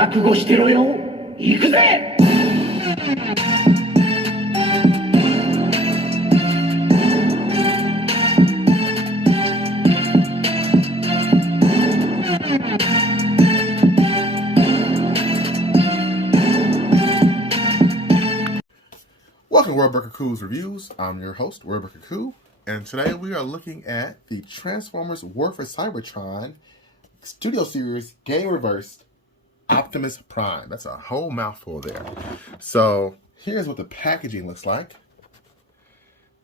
覚悟してろよ。行くぜ。Welcome to Wordbreaker Coo's Reviews. I'm your host, Wordbreaker Coo, and today we are looking at the Transformers War for Cybertron Studio Series Game Reversed Optimus Prime. That's a whole mouthful there. So here's what the packaging looks like.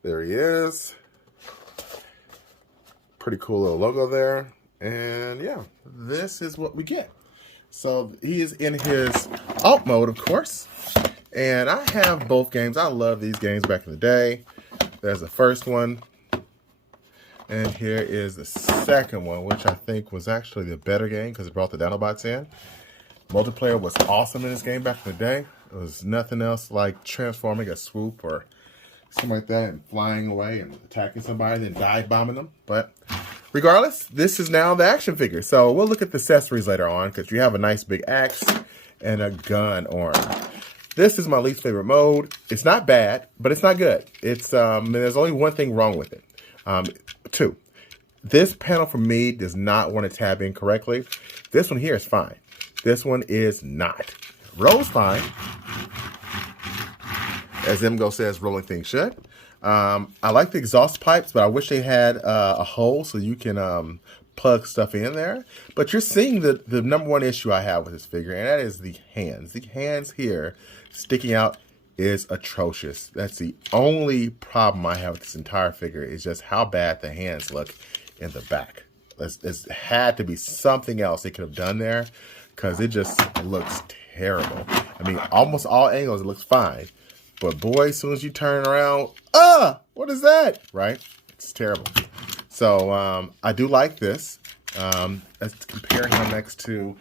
There he is. Pretty cool little logo there. And yeah, this is what we get. So he is in his alt mode, of course. And I have both games. I love these games back in the day. There's the first one. And here is the second one, which I think was actually the better game because it brought the Dinobots in. Multiplayer was awesome in this game back in the day. It was nothing else like transforming a swoop or something like that and flying away and attacking somebody, then dive bombing them. But regardless, this is now the action figure. So we'll look at the accessories later on because you have a nice big axe and a gun arm. This is my least favorite mode. It's not bad, but it's not good. It's there's only one thing wrong with it. Two. This panel for me does not want to tab in correctly. This one here is fine. This one is not. Rolls fine. As Mgo says, rolling things should. I like the exhaust pipes, but I wish they had a hole so you can plug stuff in there. But you're seeing the number one issue I have with this figure, and that is the hands. The hands here sticking out is atrocious. That's the only problem I have with this entire figure, is just how bad the hands look in the back. There's had to be something else they could have done there, because it just looks terrible. I mean, almost all angles it looks fine, but boy, as soon as you turn around, what is that? Right? It's terrible. So I do like this. Let's compare him next to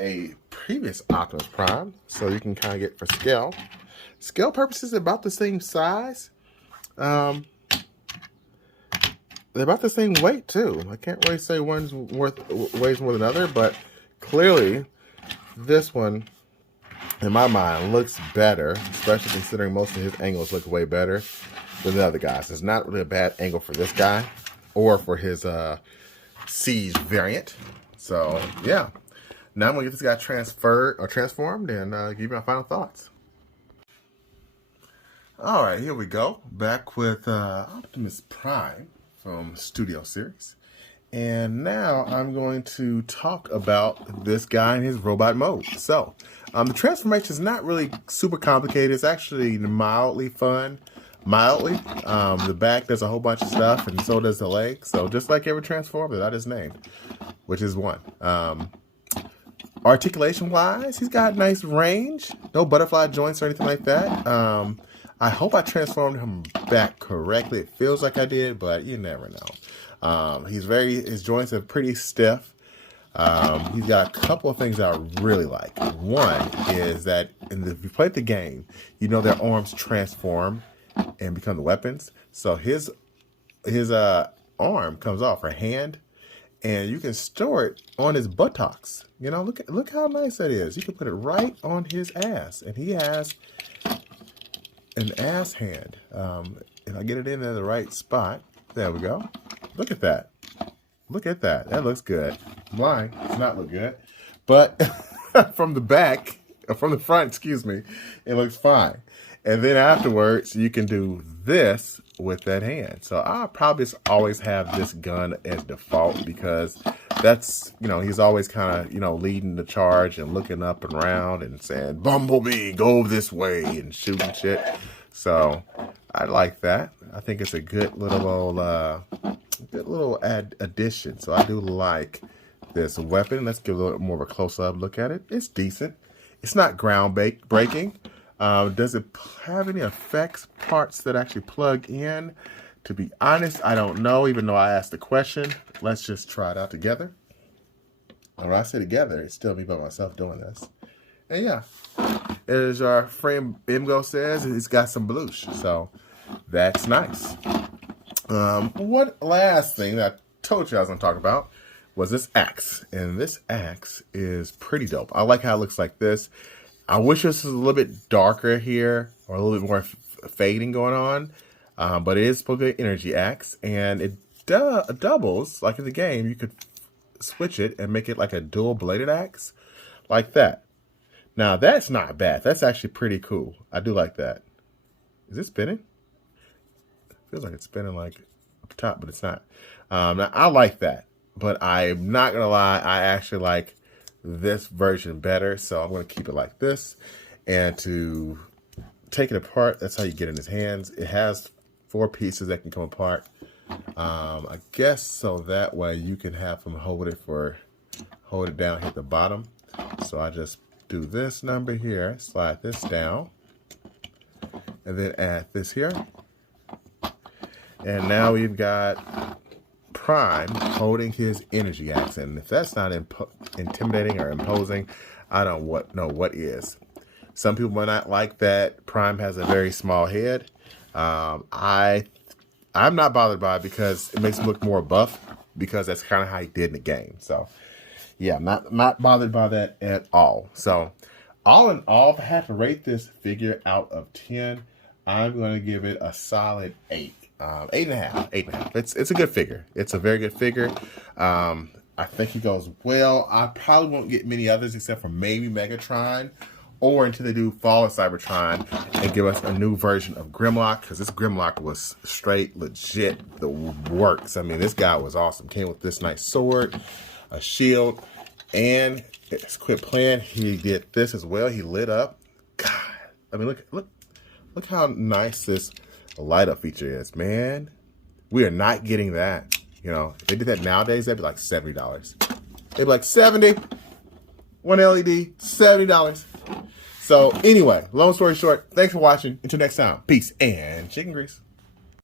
a previous Optimus Prime, so you can kind of get for scale. Scale purposes, about the same size. They're about the same weight too. I can't really say one's weighs more than the other, but clearly this one, in my mind, looks better, especially considering most of his angles look way better than the other guys. It's not really a bad angle for this guy or for his Siege variant. So yeah. Now I'm going to get this guy transformed and give you my final thoughts. Alright, here we go. Back with Optimus Prime from Studio Series. And now I'm going to talk about this guy in his robot mode. So, the transformation is not really super complicated. It's actually mildly fun. Mildly. The back does a whole bunch of stuff, and so does the leg. So just like every Transformer that is named, which is one. Articulation wise, he's got nice range. No butterfly joints or anything like that. I hope I transformed him back correctly. It feels like I did, but you never know. His joints are pretty stiff. He's got a couple of things that I really like. One is that if you played the game, you know their arms transform and become the weapons. So his arm comes off, or hand, and you can store it on his buttocks. You know, look how nice that is. You can put it right on his ass, and he has an ass hand. If I get it in there the right spot, there we go. Look at that. Look at that. That looks good. Mine does not look good, but from the front, excuse me, it looks fine. And then afterwards, you can do this with that hand. So I'll probably just always have this gun as default, because that's, he's always kind of, leading the charge and looking up and around and saying, "Bumblebee, go this way," and shooting shit. So I like that. I think it's a good little addition. So I do like this weapon. Let's give a little more of a close-up look at it. It's decent. It's not ground-breaking. Does it have any effects parts that actually plug in? To be honest, I don't know, even though I asked the question. Let's just try it out together. And when I say together, it's still me by myself doing this. And yeah, as our friend Mgo says, it's got some bloosh. So that's nice. One last thing that I told you I was going to talk about was this axe. And this axe is pretty dope. I like how it looks like this. I wish this was a little bit darker here, or a little bit more fading going on. But it is supposed to be an energy axe, and it doubles, like in the game. You could switch it and make it like a dual bladed axe, like that. Now that's not bad. That's actually pretty cool. I do like that. Is it spinning? It feels like it's spinning like up top, but it's not. Now I like that, but I'm not gonna lie, I actually like this version better. So I'm gonna keep it like this, and to take it apart, that's how you get in his hands. It has 4 pieces that can come apart. I guess so that way you can have him hold it down, hit the bottom. So I just do this number here, slide this down, and then add this here. And now we've got Prime holding his energy axe. And if that's not intimidating or imposing, I don't know what is. Some people might not like that Prime has a very small head. I'm not bothered by it because it makes him look more buff, because that's kind of how he did in the game. So yeah, not bothered by that at all. So all in all, if I had to rate this figure out of 10, I'm going to give it a solid 8. 8.5. It's a good figure. It's a very good figure. I think he goes well. I probably won't get many others except for maybe Megatron, or until they do Fall of Cybertron and give us a new version of Grimlock, because this Grimlock was straight legit the works. I mean, this guy was awesome. Came with this nice sword, a shield, and it's quit playing. He did this as well. He lit up. God, I mean, look how nice this light up feature is, man. We are not getting that. You know, if they did that nowadays, that'd be like $70. It'd be like 70. One LED, $70. So anyway, long story short, thanks for watching. Until next time, peace and chicken grease.